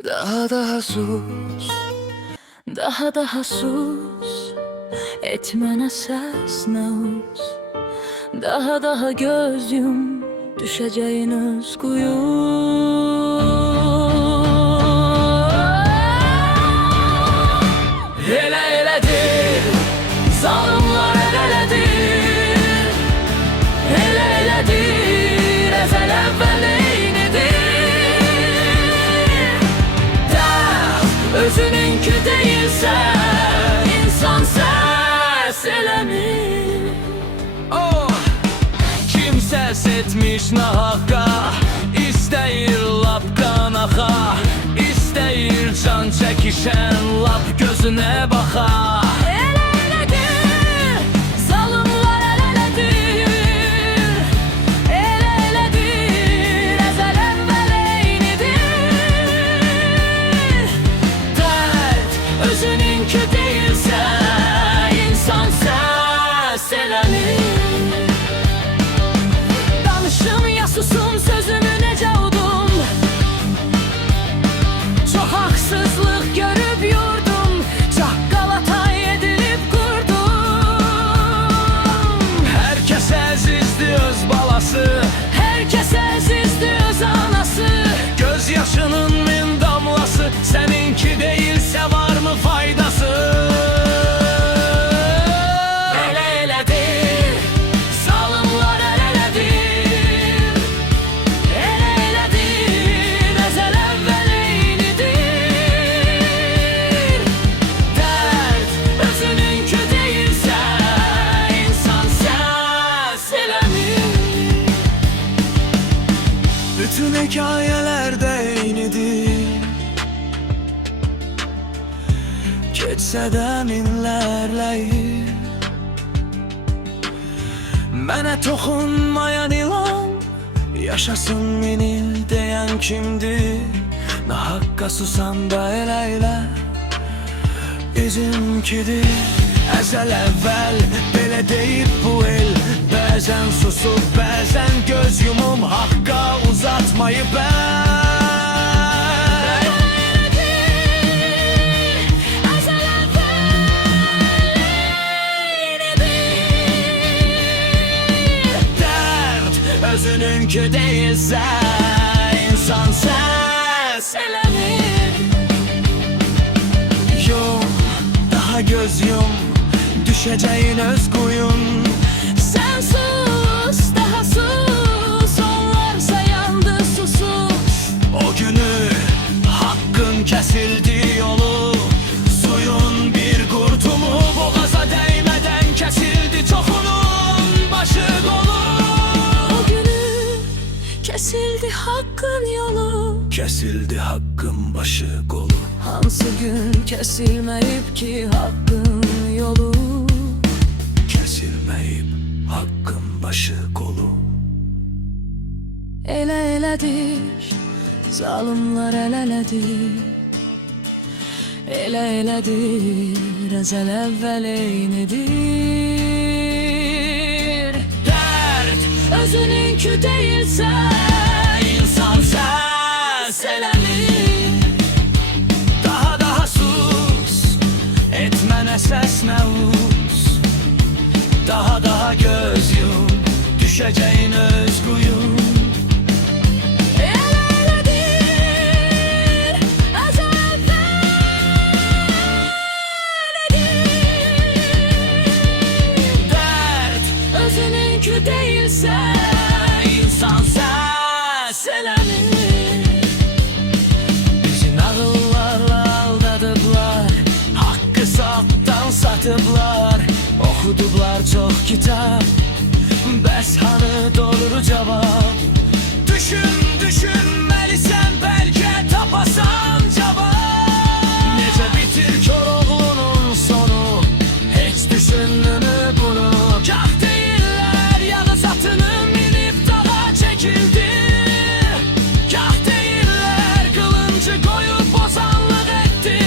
Daha sus, daha sus. Etme ne ses ne uz. Daha göz yum, düşeceğiniz kuyu. Eledir, zalimler eledir. Eledir, ezel evvel eynidir. Özününkü değilse insan ses elemir. Oh! Kim ses etmiş nahaka, isteyir lap qanaxa, isteyir can çekişen lap gözüne baxa. Eledir, zalimler eledir. Eledir, ezel evvel eynidir. Dert Özününkü değilse insan ses elemir. Danışım ya susum, sözümü nece udum. Çok haksızlık görüp yurdum, çakkalatay edilip kurdum. herkes əzizdi öz balası, Herkes əzizdi öz anası. göz yaşının min damlası, seninki değilse var mı faydası? Eledir, zalimler eledir. Eledir, ezel evvel eynidir. Dert özününkü değilse insan ses elemir. Bütün hikayelerde eynidir. Keçsə də minlərlə il, mənə toxunmayan ilan, yaşasın min il deyən kimdir? Nahaqqa susanda elə bizimkidir. Əzəl əvvəl belə deyib bu el, bəzən susub, bəzən göz yumum, haqqa uzatmayı bəl. Ezel evvel eynidir. Dert özününkü değilse insan ses Elemir. Yum, daha göz yum, düşeceğin öz kuyun. Sen sus, daha sus. Onlarsa yandı susuz. O günü hakkın kesildi yolu, suyun bir kurtumu boğaza değmeden kesildi çoxunun başı kolu. O günü kesildi hakkın yolu. Kesildi hakkın başı kolu. Hansı gün kesilmeyip ki hakkın yolu. Kesilmeyip hakkın başı kolu. Eledir, zalimler eledir. Eledir, ezel evvel eynidir. Dert Özününkü değilse insan ses elemir. daha sus, etme ne ses ne uz. Daha göz yum, düşeceğin öz kuyun. Eledir, ezel evvel eynidir. Dert Özününkü değilse insan ses elemir. bizi nağıllarla aldadıblar, hakkı sattan satıblar. Okudublar çok kitap, bəs hanı doğru cevap? Düşünmelisən bəlkə tapasan cavab. Necə bitir Koroğlunun sonu, heç düşündünü bunu? Kah deyirlər yağız atını minib dağa çəkildi, kah deyirlər qılıncı qoyub bozanlıq etdi.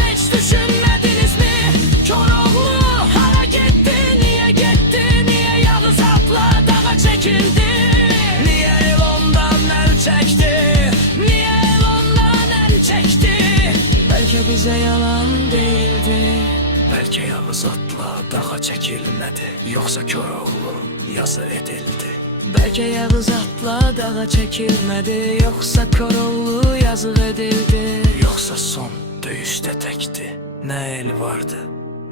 Heç düşünmədiniz mi Koroğlu hara getdi, niyə getdi, niyə yağız atla dağa çəkildi? Niyə el ondan əl çəkdi, niyə el ondan bize yalan değildi. Bəlkə yağız atla dağa çəkilmədi, yoxsa Koroğlu yazı edildi. Belki Yağız atla dağa çekilmedi, yoksa Koroğlu yazık edildi. Yoxsa son döyüşdə təkdi. Nə el vardı,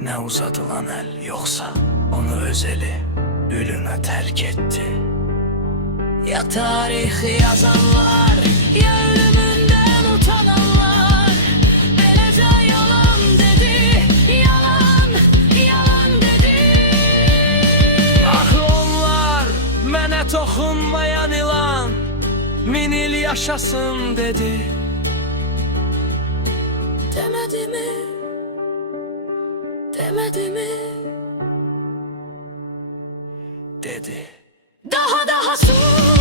nə uzadılan əl, yoxsa onu öz eli ölümə tərk etdi. Ya tarihi yazanlar, ya ölümünden utananlar, beləcə yalan dedi, yalan, yalan dedi. Axı onlar mənə toxunmayan ilan, min il yaşasın dedi. Demedi mi? Demedi mi? Dedi. Daha sus.